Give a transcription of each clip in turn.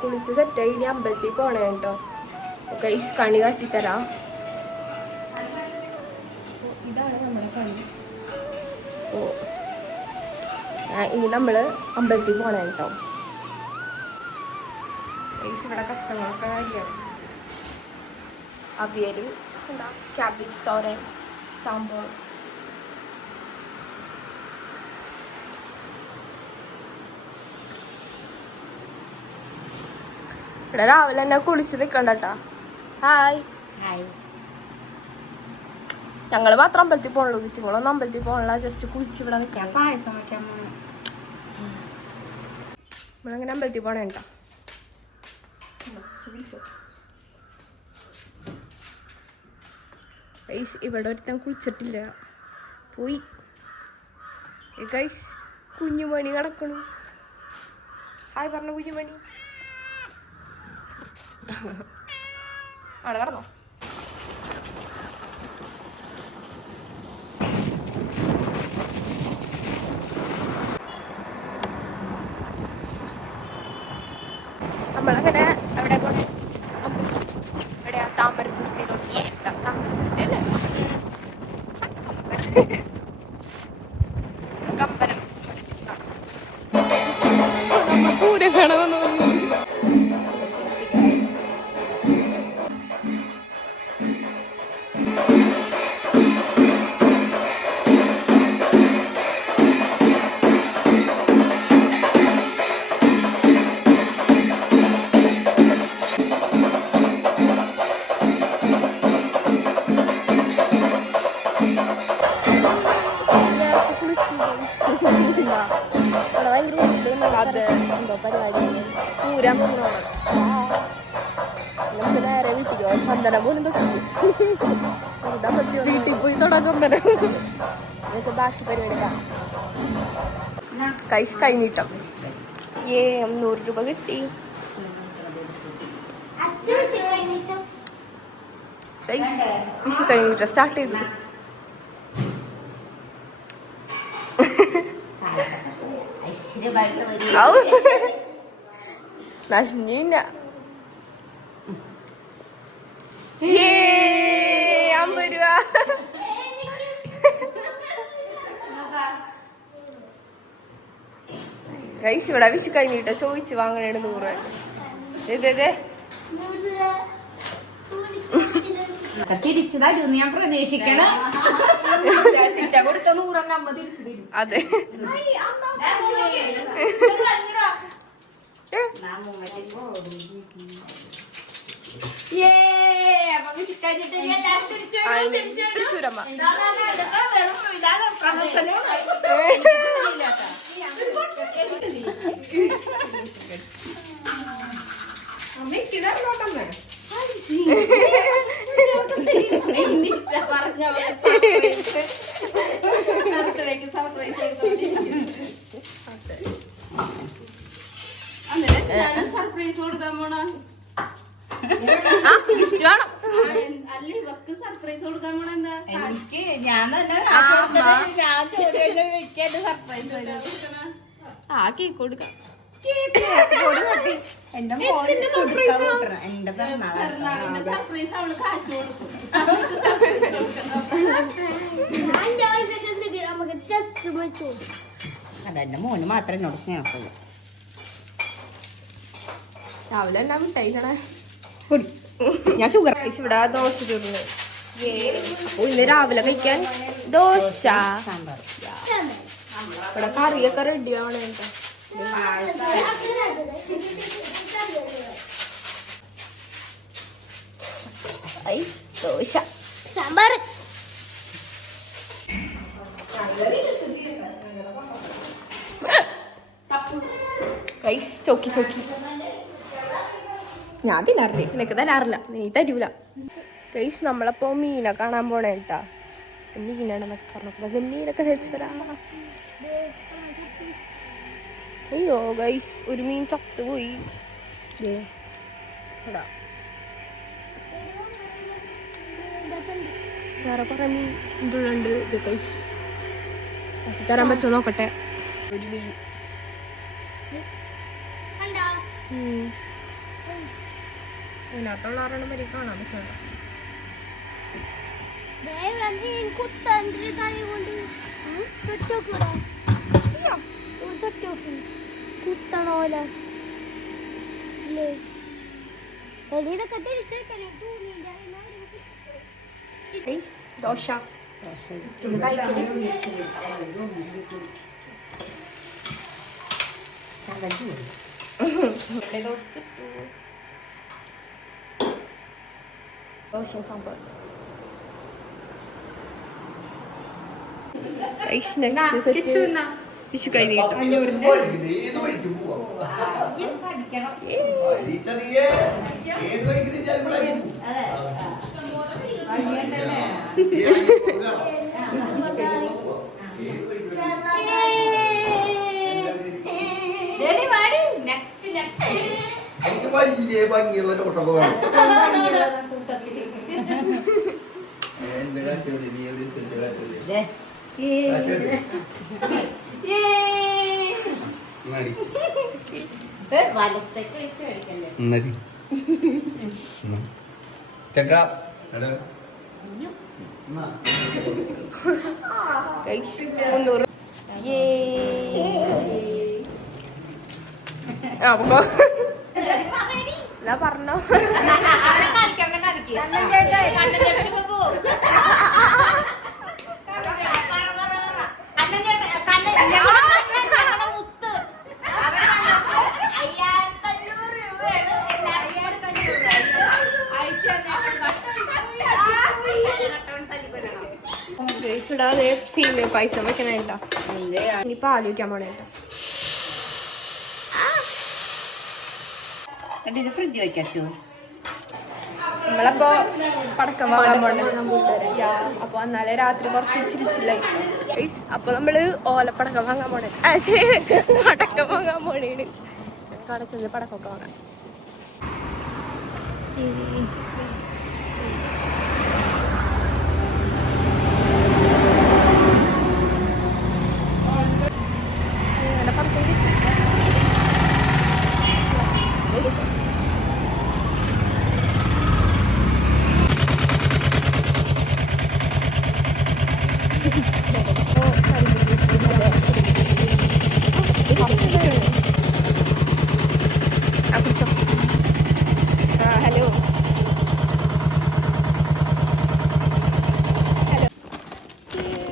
കുളിച്ച് സെറ്റായി ഇനി അമ്പലത്തിൽ പോണേ കേട്ടോ. ഗൈസ് കണി കാട്ടിത്തരാം. ഇതാണ് നമ്മളെ കണി. ഇനി നമ്മൾ അമ്പലത്തിൽ പോണേ കേട്ടോ. ഗൈസ് ഇവിടെ കഷ്ണങ്ങളൊക്കെ കാര്യമാണ്. അവിയൽ, എന്താ ക്യാബേജ് തോരൻ, സാമ്പാർ. ഇവിടെ രാവിലെ തന്നെ കുളിച്ച് നിൽക്കണ്ടട്ടാ. Hi hi. ഞങ്ങള് മാത്രം അമ്പലത്തിൽ പോണല്ലോ. നിങ്ങളൊന്നും അമ്പലത്തിൽ പോകണില്ല. ജസ്റ്റ് കുളിച്ച് ഇവിടെ നിൽക്കാം. പായസം വയ്ക്കാൻ നമ്മളങ്ങനെ അമ്പലത്തിൽ പോണേണ്ട. ഇവിടെ ഒരുത്തൻ കുളിച്ചിട്ടില്ല, പോയി. കുഞ്ഞുമണി കിടക്കണു. ഹായ് പറഞ്ഞ കുഞ്ഞുമണി. അവിടെ കിടന്നോ. നമ്മളങ്ങനെ അവിടെ പോണേ. എവിടെയാ? താമരത്തുരുത്തിയിലോട്ട്. കമ്പലം പൂരം കാണാമെന്ന് തോന്നി. അത് എന്തോ പരിപാടി പൂരം നേരെ വീട്ടിക്കോ. ചന്ദനം പോലും തൊട്ടില്ല. വീട്ടിൽ പോയി തൊടാൻ ചന്ദനം. ഇതൊക്കെ ബാക്കി പരിപാടി. കൈ നീട്ടം. 100 രൂപ കിട്ടി. വിഷു കഴിഞ്ഞിട്ട് സ്റ്റാർട്ട് ചെയ്തു. നശിഞ്ഞില്ല. 50 രൂപ. ഗൈസ് ഇവിടെ വിഷു കഴിഞ്ഞിട്ടോ ചോദിച്ചു വാങ്ങണേ 100 രൂപ. തിരിച്ചു തരും ഞാൻ പ്രതീക്ഷിക്കണം. ചിറ്റ കൊടുത്ത 100 അമ്മ തിരിച്ചു തരും. അതെ. തൃശ്ശൂരമ്മ സർപ്രൈസ് കൊടുക്കാൻ പോണ. ഗിഫ്റ്റ് വേണം. അല്ല ഇവക്ക് സർപ്രൈസ് കൊടുക്കാൻ പോണ. എന്താ എനിക്ക് ഞാൻ സർപ്രൈസ് ആ കേക്ക് കൊടുക്കാം. എന്റെ മോന്റെ സർപ്രൈസ് അവള് കാശ് കൊടുക്കും. അതെന്റെ മോന് മാത്രമേ എന്നോട് സ്നേഹമുള്ളൂ. രാവിലെ എന്നാ മിഠായിക്കണേ. ഞാൻ ഷുഗർ ഇവിടെ ദോശ ചൂടുന്നു. അപ്പൊ ഇന്ന് രാവിലെ കഴിക്കാൻ ദോശ. ഇവിടെ കറിയൊക്കെ റെഡി ആവണേ. ദോശ സാമ്പാർ. ചോക്കി ചോക്കി. ഞാൻ തിന്നാറില്ലേ, നിനക്ക് തരാറില്ല, നീ തരൂല. ഗൈസ് നമ്മളപ്പോ മീനെ കാണാൻ പോണേ കേട്ടാ. മീനാണെന്നൊക്കെ പറഞ്ഞപ്പോ മീനൊക്കെ കഴിച്ചു വരാം. അയ്യോ ഗൈസ് ഒരു മീൻ ചത്തുപോയി. വേറെ കുറെ മീൻ ഉണ്ട്. ഗൈസ് തരാൻ പറ്റുമോ നോക്കട്ടെ. ഒരു മീൻ ഇതിനകത്തുള്ള ആറെണ്ണം വരെ കാണാൻ പറ്റുള്ളൂ. കുത്തണോല ദോശ ദോശ സാമ്പാർ. വിഷു കൈ നീട്ടും. വലിയ ഭംഗിയുള്ള ചോട്ടൊക്കെ വേണം. ചക്ക പറഞ്ഞോ. ഇടാതെ സീമ പൈസ വെക്കണേട്ടാ. ഇനിയിപ്പോ ആലോചിക്കാൻ പോണേട്ടാ. ഫ്രിഡ്ജ് വെക്കോ? നമ്മളപ്പോ പടക്കം വാങ്ങാൻ പോണേ. അപ്പൊ എന്നാലേ രാത്രി കുറച്ച് ചിരിച്ചില്ലായി. അപ്പൊ നമ്മള് ഓലപ്പടക്കം വാങ്ങാൻ പോണേ. പടക്കം വാങ്ങാൻ പോണേണ്. കട ചെന്ന് പടക്കമൊക്കെ വാങ്ങാം. ഹലോ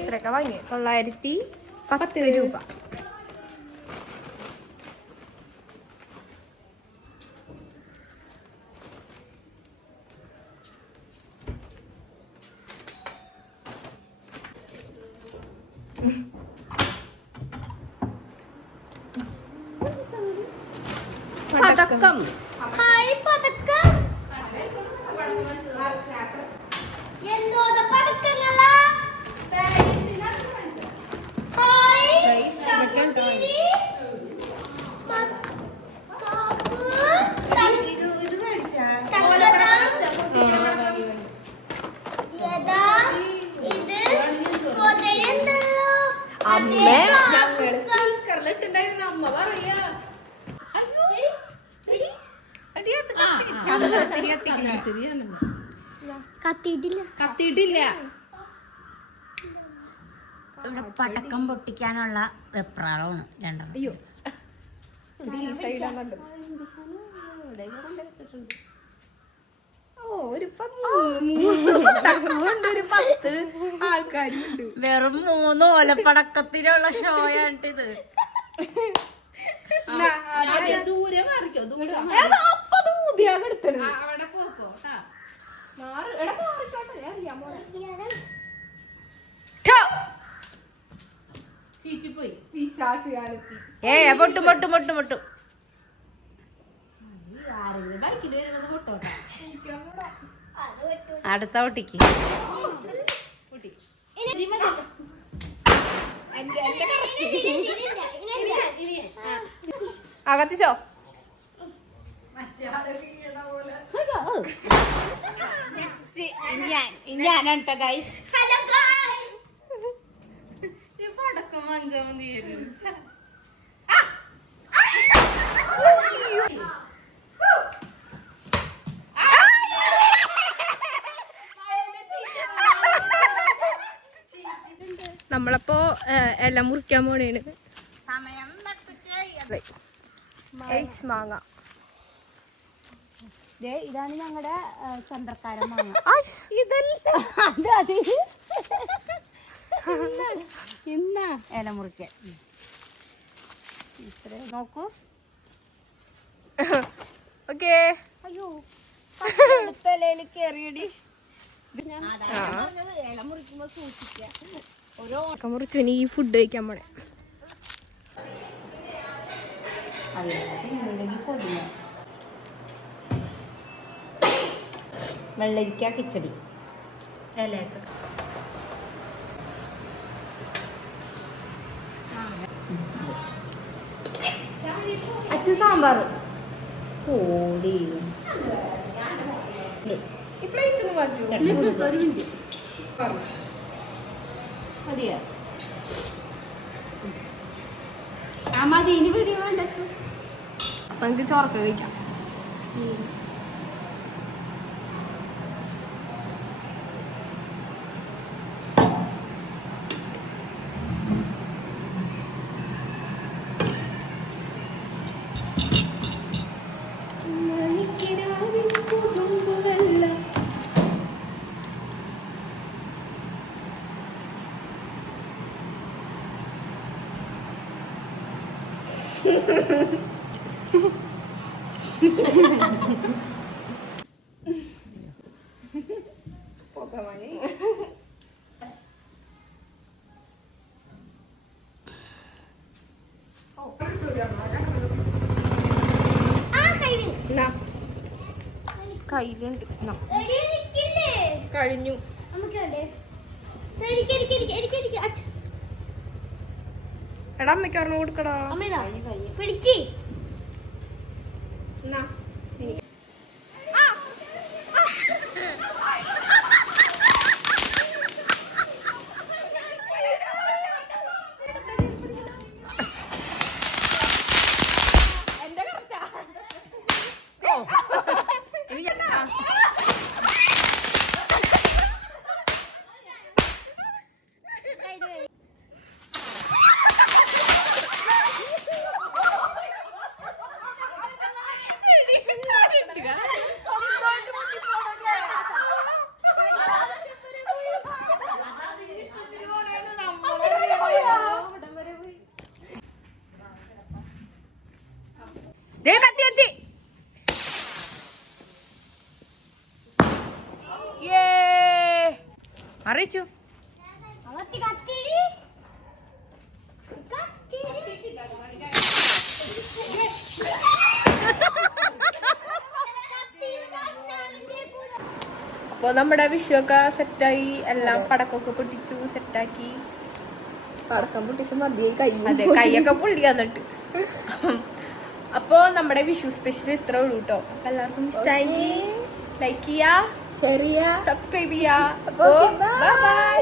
ഇത്രയൊക്കെ വാങ്ങി 910 രൂപ. പതക്കം. ഹായ് പതക്കം. എന്തോ പതക്കങ്ങളാ. ഹായ് തകതി. അമ്മ ഞങ്ങള് സ്പീക്കറിലിട്ടുണ്ടായിരുന്നു. അമ്മ പറയാ കത്തിയിട്ടില്ല. ഇവിടെ പടക്കം പൊട്ടിക്കാനുള്ള വെപ്രാളമാണ് രണ്ടെണ്ണം. അയ്യോ ഒരു 10 ആൾക്കാരുണ്ട്. വെറും 3 ഓലപ്പടക്കത്തിനുള്ള ഷോയാണിത്. ദൂരെ മാറിക്കോ. പൊട്ടും പൊട്ടും പൊട്ടും പൊട്ടും. അടുത്ത പൊട്ടിക്ക്. കത്തിച്ചോ. ഞാനാണ് ഗൈസ്. പടക്കം വാങ്ങിച്ചാൽ മതി. നമ്മളപ്പോ എല്ലാം മുറിക്കാൻ പോണേണ്. സമയം മാങ്ങ ഇതാണ് ഞങ്ങളുടെ ചന്ദ്രക്കാരൻ മാങ്ങ. ഇന്ന ഇല മുറിക്കാൻ ഇത്ര നോക്കൂ. ഓക്കേ. അയ്യോ തലയിൽ കയറിയടി. ഇല മുറിക്കുമ്പോ സൂക്ഷിക്കുക. ഓരോ മുറിച്ചു ഇനി ഈ ഫുഡ് കഴിക്കാൻ പോണേ. വെള്ളരിക്ക കിച്ചടി ഇലയൊക്കെ അച്ചു സാമ്പാർ ഓടി ഈ പ്ലേറ്റ് ഒന്ന് മാറ്റൂ. മതിയോ? ആ മതി. ഇനി വീഡിയോ വേണ്ട അച്ചു. നമുക്ക് ചോറൊക്കെ കഴിക്കാം. കയ്യിലുണ്ട്. കഴിഞ്ഞു. എടാ അമ്മയ്ക്ക് പറഞ്ഞു കൊടുക്കടാ. പിടിക്ക്. കത്തി കത്തി. അറിയിച്ചു. അപ്പൊ നമ്മുടെ വിഷുവൊക്കെ സെറ്റായി. എല്ലാം പടക്കമൊക്കെ പൊട്ടിച്ചു സെറ്റാക്കി. പടക്കം പൊട്ടിച്ച് മതിയായി. അതെ, കൈയൊക്കെ പൊള്ളി വന്നിട്ട്. അപ്പോ നമ്മുടെ വിഷു സ്പെഷ്യൽ ഇത്ര ഉള്ളൂ കേട്ടോ. എല്ലാവർക്കും ഇഷ്ടമായെങ്കിൽ ലൈക്ക് ചെയ്യാ, ഷെയർ ചെയ്യാ, സബ്സ്ക്രൈബ് ചെയ്യാ. Bye bye.